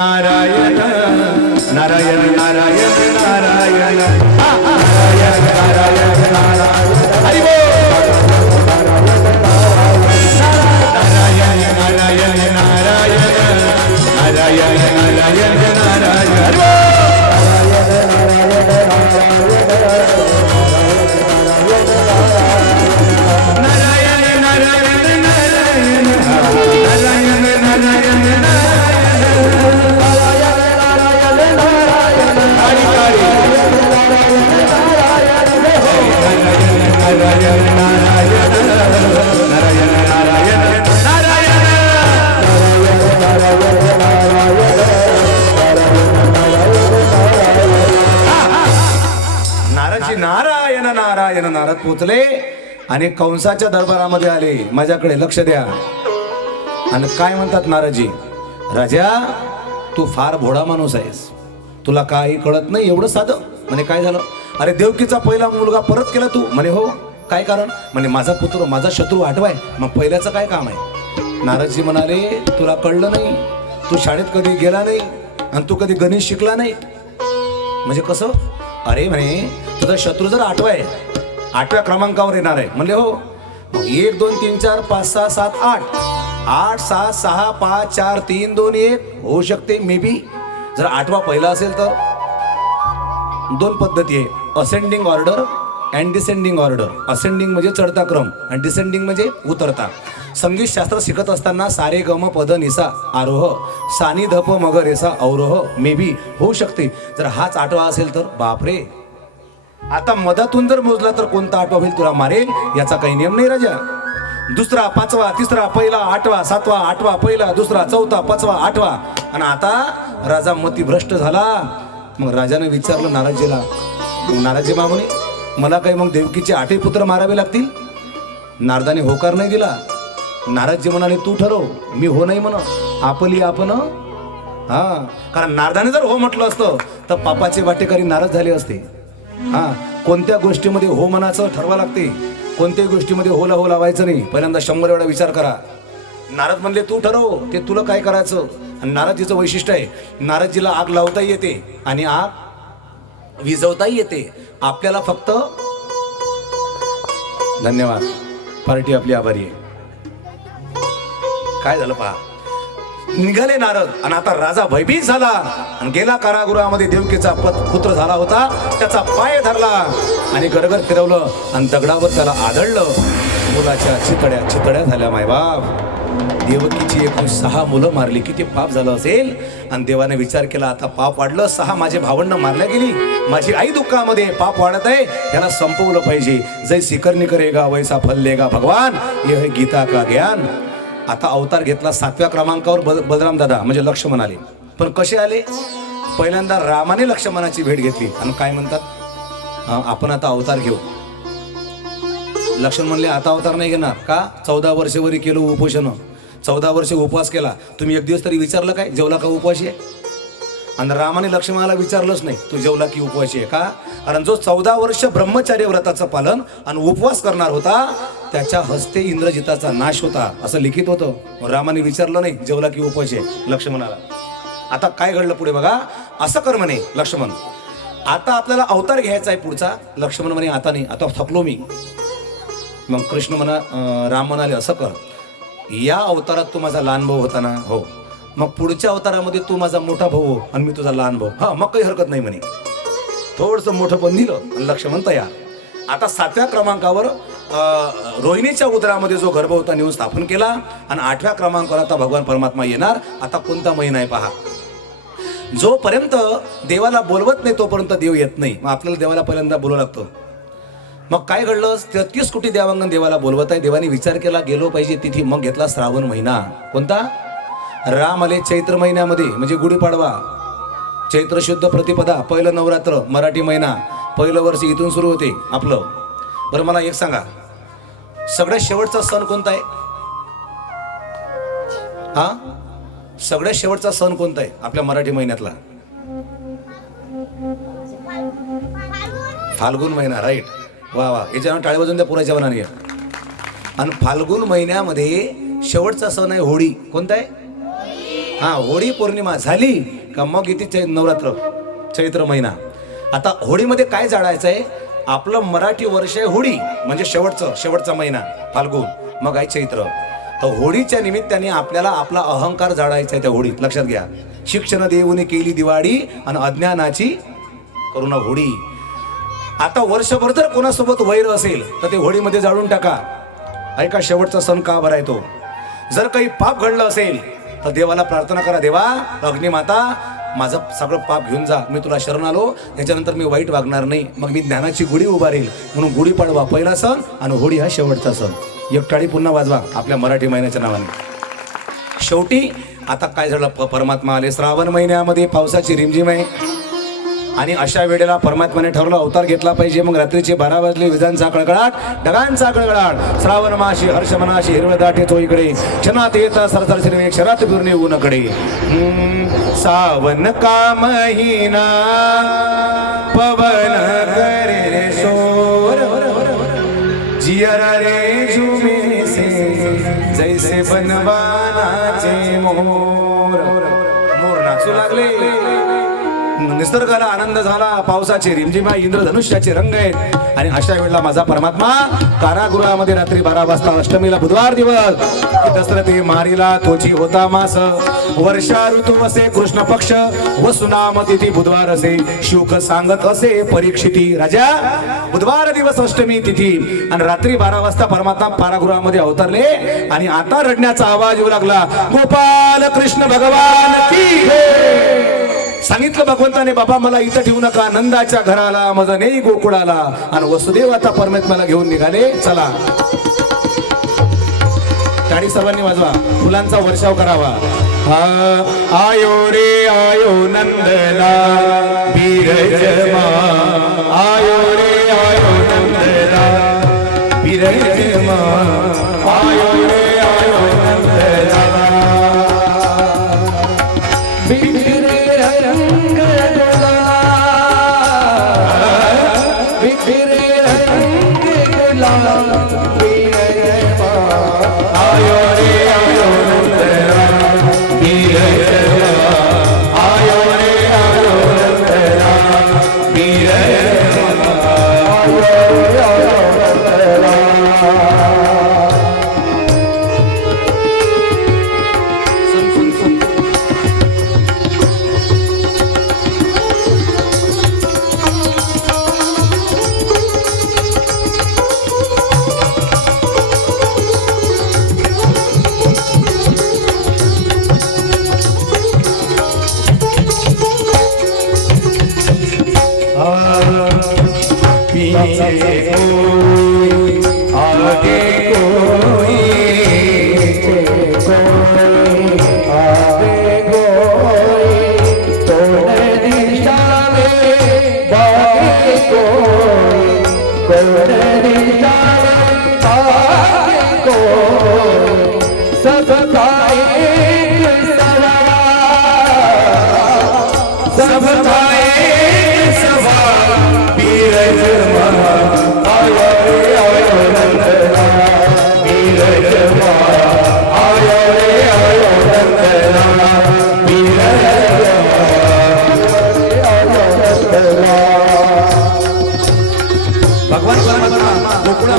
नारायण नारायण नारायण नारायण. हा, नारायण नारायण नारायण हरी नारायण नारायण नारायण नारायण नारायण नारायण हरी नारायण नारायण. नारायण नारायण नारायण. नारायण नारायण नारायण नारायण नाराजी नारायण नारायण नारद पोचले आणि कंसाच्या दरबारामध्ये आले. माझ्याकडे लक्ष द्या. आणि काय म्हणतात नाराजी? राजा तू फार भोळा माणूस आहेस. तुला काही कळत नाही एवढं साधं. म्हणे काय झालं? अरे देवकीचा पहिला मुलगा परत केला तू? म्हणे हो. काय कारण? म्हणे माझा पुत्र माझा शत्रू आठवाय मग पहिल्याचं काय काम आहे? नारदजी म्हणाले तुला कळलं नाही तू शाळेत कधी गेला नाही आणि तू कधी गणित शिकला नाही. म्हणजे कसं? अरे म्हणे तुझा शत्रू जर आठवा आहे आठव्या क्रमांकावर येणार आहे. म्हणले हो. मग एक दोन तीन चार पाच सहा सात आठ. आठ सहा सहा पाच चार तीन दोन एक. होऊ शकते मे बी जर आठवा पहिला असेल तर. दोन पद्धती आहे ascending order and descending order ascending म्हणजे चढता क्रम आणि डिसेंडिंग म्हणजे उतरता. संगीत शास्त्र शिकत असताना सारे गम पद निसा आरोह सानी धप मग रेसा अवरोह मे बी होऊ शकते. जर हाच आठवा असेल तर बापरे. आता मधातून जर मोजला तर कोणता आठवा होईल तुला मारेल? याचा काही नियम नाही राजा. दुसरा पाचवा तिसरा पहिला आठवा सातवा आठवा पहिला दुसरा चौथा पाचवा आठवा. आणि आता राजा मती भ्रष्ट झाला. मग राजाने विचारलं नाराजीला नाराजी मामुनी मला काही मग देवकीचे आठे पुत्र मारावे लागतील? नारदाने होकार नाही दिला. नारदजी म्हणाले तू ठरव मी हो नाही म्हण आपली आपण. हा कारण नारदाने जर हो म्हटलं असतं तर पापाचे वाटेकरी नाराज झाले असते. हा कोणत्या गोष्टीमध्ये हो मनाचं ठरवा लागते? कोणत्याही गोष्टीमध्ये होला हो लावायचं नाही. पहिल्यांदा शंभर वेळा विचार करा. नारद म्हणले तू ठरव ते तुला काय करायचं? आणि नारदजीचं वैशिष्ट्य आहे नारदजीला आग लावता येते आणि आग विजवताही येते. आपल्याला फक्त धन्यवाद. पार्टी आपली आभारी आहे. काय झालं पहा? निघाले नारद आणि आता राजा भयभीत झाला. आणि गेला कारागृहामध्ये देवकीचा पत पुत्र झाला होता. त्याचा पाय धरला आणि गरगर फिरवलं आणि दगडावर त्याला आदळलं. मुलाच्या चितड्या चितड्या झाल्या मायबाप. देवकीची एकूण सहा मुलं मारली. किती पाप झालं असेल? आणि देवाने विचार केला आता पाप वाढलं सहा माझे भावंड मारल्या गेली. माझी आई दुःखामध्ये पाप वाढत आहे त्याला संपवलं पाहिजे. जय सिकरणी करेगा वैसा फल्लेगा भगवान. हे गीता का ज्ञान. आता अवतार घेतला सातव्या क्रमांकावर बल बलराम दादा म्हणजे लक्ष्मण आले. पण कसे आले? पहिल्यांदा रामाने लक्ष्मणाची भेट घेतली. आणि काय म्हणतात? आपण आता अवतार घेऊ. लक्ष्मण म्हणले आता अवतार नाही घेणार. का? चौदा वर्षवरी केलो उपोषण. चौदा वर्ष उपवास केला. तुम्ही एक दिवस तरी विचारलं काय? जेवला का उपवाशी आहे? आणि रामाने लक्ष्मणाला विचारलंच नाही तू जेवला की उपवासी आहे का? कारण जो चौदा वर्ष ब्रह्मचार्य व्रताचं पालन आणि उपवास करणार होता त्याच्या हस्ते इंद्रजिताचा नाश होता असं लिखित होतं. रामाने विचारलं नाही जेवला की उपवाशी आहे? लक्ष्मणाला. आता काय घडलं पुढे बघा? असं कर म्हणे लक्ष्मण. आता आपल्याला अवतार घ्यायचा आहे पुढचा. लक्ष्मण म्हणे आता नाही आता थकलो मी. मग कृष्ण म्हणा राम म्हणाले असं कर. या अवतारात तू माझा लहान भाऊ होता ना? हो. मग पुढच्या अवतारामध्ये तू माझा मोठा भाऊ हो आणि मी तुझा लहान भाऊ. हा मग काही हरकत नाही म्हणे. थोडंसं मोठं पण दिलं आणि लक्ष्मण तयार. आता सातव्या क्रमांकावर रोहिणीच्या उदरामध्ये जो गर्भ होता नेऊन स्थापन केला आणि आठव्या क्रमांकावर आता भगवान परमात्मा येणार. आता कोणता महिना आहे पहा. जोपर्यंत देवाला बोलवत नाही तोपर्यंत देव येत नाही. मग आपल्याला देवाला पहिल्यांदा बोलावं लागतं. मग काय घडलं? तेहतीस कोटी देवांगण देवाला बोलवत आहे देवाने विचार केला गेलो पाहिजे तिथे. मग घेतला श्रावण महिना. कोणता? राम आले चैत्र महिन्यामध्ये. म्हणजे गुढीपाडवा. चैत्र शुद्ध प्रतिपदा. पहिलं नवरात्र मराठी महिना. पहिलं वर्ष इथून सुरू होते आपलं. बरं मला एक सांगा. सगळ्यात शेवटचा सण कोणता आहे? हा? सगळ्यात शेवटचा सण कोणता आहे आपल्या मराठी महिन्यातला? फाल्गुन महिना राईट वा वा. याच्यावर टाळी वाजून द्या पुराच्या मनाने आणि फाल्गुन महिन्यामध्ये शेवटचा सण आहे होळी. कोणता आहे? हा होळी पौर्णिमा. झाली का मग येते चै नवरात्र चैत्र महिना. आता होळीमध्ये काय जाळायचं आहे? आपलं मराठी वर्ष आहे होळी म्हणजे शेवटचं शेवटचा महिना फाल्गुन. मग आहे चैत्र. तर होळीच्या निमित्ताने आपल्याला आपला अहंकार जाळायचा आहे त्या होळीत. लक्षात घ्या. शिक्षण देऊने केली दिवाळी आणि अज्ञानाची करुणा होळी. आता वर्षभर जर कोणासोबत वैर असेल तर ते होळीमध्ये जाळून टाका. ऐका शेवटचा सण का भराय तो? जर काही पाप घडलं असेल तर देवाला प्रार्थना करा देवा अग्निमाता माझं सगळं पाप घेऊन जा. मी तुला शरण आलो त्याच्यानंतर मी वाईट वागणार नाही. मग मी ज्ञानाची गुढी उभारेल. म्हणून गुढीपाडवा पहिला सण आणि होळी हा शेवटचा सण. एकटाळी पुन्हा वाजवा आपल्या मराठी महिन्याच्या नावाने. शेवटी आता काय झालं? प- परमात्मा आले. श्रावण महिन्यामध्ये पावसाची रिमझिम आहे. आणि अशा वेळेला परमात्म्याने ठरवलं अवतार घेतला पाहिजे. मग रात्रीचे बारा वाजले विजांचा कळकळाट ढगांचा कळकळाट श्रावण माशी हर्ष मनाशी हिरवळ दाटे तो इकडे. क्षणात येता सरसर शिरवे क्षरात फिरणे ऊनकडे सावन का महिना? पवन करे सोर जियर रे झुमे से जैसे बनवानाचे मोर. मोर नाचू लागले. निसर्गाला आनंद झाला पावसाचे रिमझिमा इंद्रधनुष्याचे रंग आहेत. आणि अशा वेळेला माझा परमात्मा कारागृहामध्ये रात्री बारा वाजता अष्टमीला बुधवार दिवस. दसरथे मारीला तोची होता मास. वर्षा ऋतू असे कृष्ण पक्ष वसुनाम तिथी बुधवार असे. शुक सांगत असे परीक्षिती राजा. बुधवार दिवस अष्टमी तिथी. आणि रात्री बारा वाजता परमात्मा कारागृहामध्ये अवतरले आणि आता रडण्याचा आवाज येऊ लागला. गोपाल कृष्ण भगवान की सांगितलं भगवंताने बाबा मला इथं ठेवू नका. नंदाच्या घराला माझा नेई गोकुळाला. आणि वसुदेव आता मला घेऊन निघाले. चला. टाळी सर्वांनी वाजवा. फुलांचा वर्षाव करावा. हा, आयो रे आयो नंदला बिरजमा आयो रे आयो नंदला बिरजमा आयो रे सुन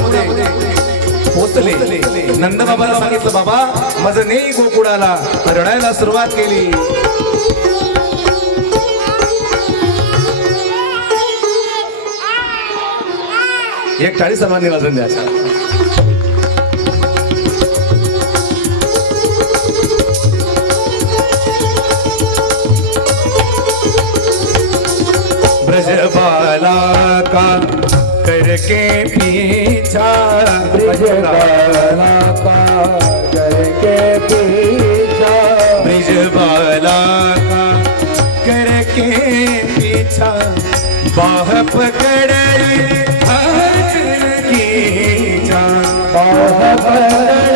परमात्मा पोचले नंद बाबाला सांगितलं बाबा माझं नाही गोकुळाला रडायला सुरुवात केली. एक टाळी सर्वांनी वाजून द्यायचा ब्रजबाला का करके पीछा ब्रजबाला का करके पीछा। ब्रजबाला का करके पीछा। बाह पकड़ की जा बाह पकड़ली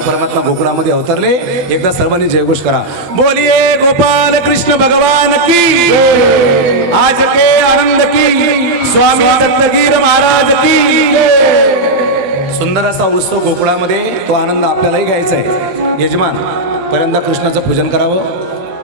भगवान परमात्मा गोकुळामध्ये अवतरले. एकदा सर्वांनी जयघोष करा. बोलिये गोपाल कृष्ण भगवान की आज के आनंद की स्वामी दत्तगीर महाराज की सुंदर असा उत्सव गोकुळामध्ये तो आनंद आपल्यालाही घ्यायचा आहे. यजमान पहिल्यांदा कृष्णाचं पूजन करावं.